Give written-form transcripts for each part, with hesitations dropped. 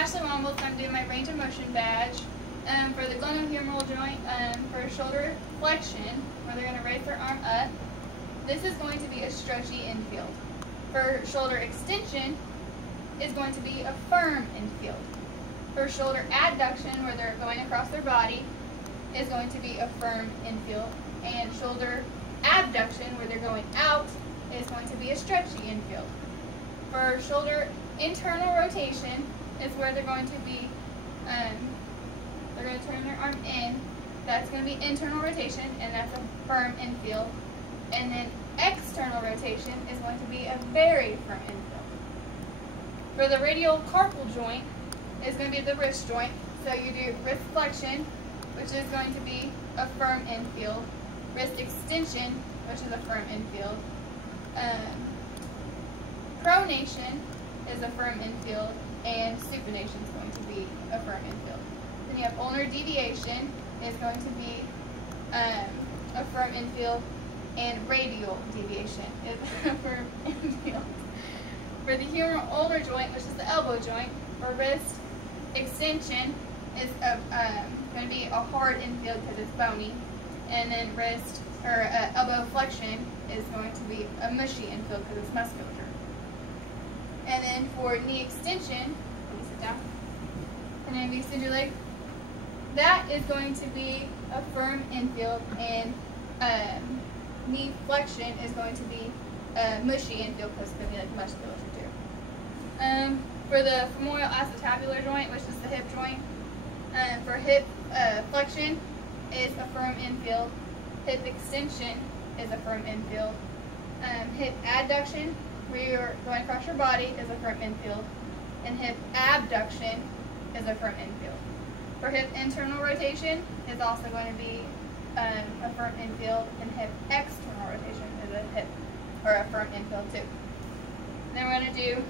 Ashley Wombles, I'm doing my range of motion badge. For the glenohumeral joint, for shoulder flexion, where they're going to raise their arm up, this is going to be a stretchy infield. For shoulder extension, is going to be a firm infield. For shoulder adduction, where they're going across their body, is going to be a firm infield. And shoulder abduction, where they're going out, is going to be a stretchy infield. For shoulder internal rotation, is where they're going to be, they're going to turn their arm in. That's going to be internal rotation, and that's a firm infield. And then external rotation is going to be a very firm infield. For the radial carpal joint, is going to be the wrist joint. So you do wrist flexion, which is going to be a firm infield. Wrist extension, which is a firm infield. Pronation is a firm infield, and supination is going to be a firm infield. Then you have ulnar deviation is going to be a firm infield, and radial deviation is a firm infield. For the humeral ulnar joint, which is the elbow joint, for wrist extension is going to be a hard infield because it's bony, and then wrist or elbow flexion is going to be a mushy infield because it's musculature. And then for knee extension, let me sit down, and then you extend your leg. That is going to be a firm infield, and knee flexion is going to be a mushy infield because it's going to be like musculature too. For the femoral acetabular joint, which is the hip joint, for hip flexion is a firm infield. Hip extension is a firm infield. Hip adduction, where you're going across your body, is a firm infield. And hip abduction is a firm infield. For hip internal rotation is also going to be a firm infield, and hip external rotation is a firm infield too. Then we're going to do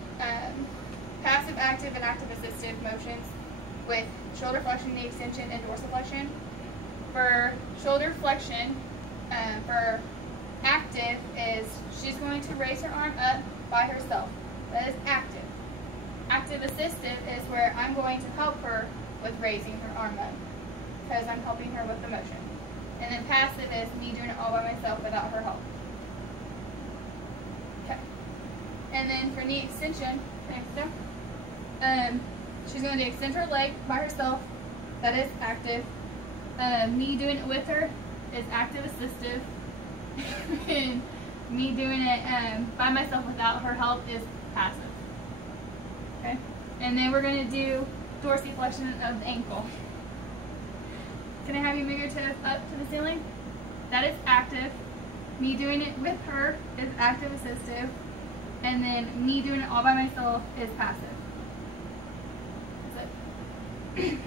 passive active and active assistive motions with shoulder flexion, knee extension, and dorsiflexion. For shoulder flexion, for active is she's going to raise her arm up by herself. That is active. Active assistive is where I'm going to help her with raising her arm up because I'm helping her with the motion. And then passive is me doing it all by myself without her help. Okay. And then for knee extension, she's going to extend her leg by herself. That is active. Me doing it with her is active assistive. And me doing it by myself without her help is passive. Okay? And then we're going to do dorsiflexion of the ankle. Can I have you move your toes up to the ceiling? That is active. Me doing it with her is active assistive. And then me doing it all by myself is passive. That's it.